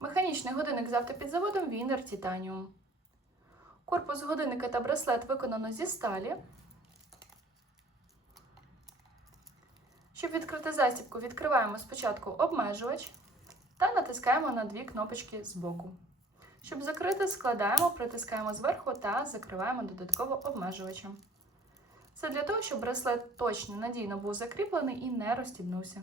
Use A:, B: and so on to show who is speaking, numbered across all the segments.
A: Механічний годинник з автопідзаводом Вінер Titanium. Корпус годинника та браслет виконано зі сталі. Щоб відкрити застібку, відкриваємо спочатку обмежувач та натискаємо на дві кнопочки збоку. Щоб закрити, складаємо, притискаємо зверху та закриваємо додатково обмежувачем. Це для того, щоб браслет точно надійно був закріплений і не розстібнувся.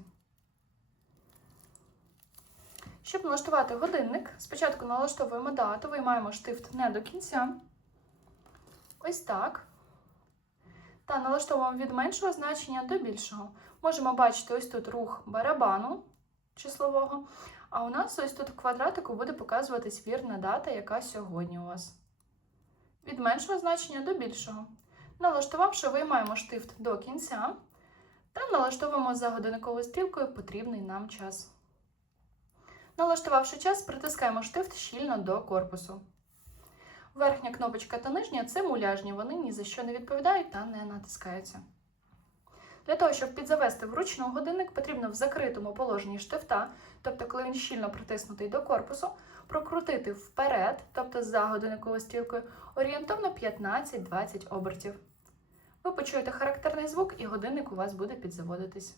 A: Щоб налаштувати годинник, спочатку налаштовуємо дату, виймаємо штифт не до кінця. Ось так. Та налаштовуємо від меншого значення до більшого. Можемо бачити ось тут рух барабану числового, а у нас ось тут в квадратику буде показуватись вірна дата, яка сьогодні у вас. Від меншого значення до більшого. Налаштувавши, виймаємо штифт до кінця та налаштовуємо за годинниковою стрілкою потрібний нам час. Налаштувавши час, притискаємо штифт щільно до корпусу. Верхня кнопочка та нижня це муляжні, вони ні за що не відповідають та не натискаються. Для того, щоб підзавести вручну годинник, потрібно в закритому положенні штифта, тобто коли він щільно притиснутий до корпусу, прокрутити вперед, тобто за годинниковою стрілкою, орієнтовно 15-20 обертів. Ви почуєте характерний звук, і годинник у вас буде підзаводитись.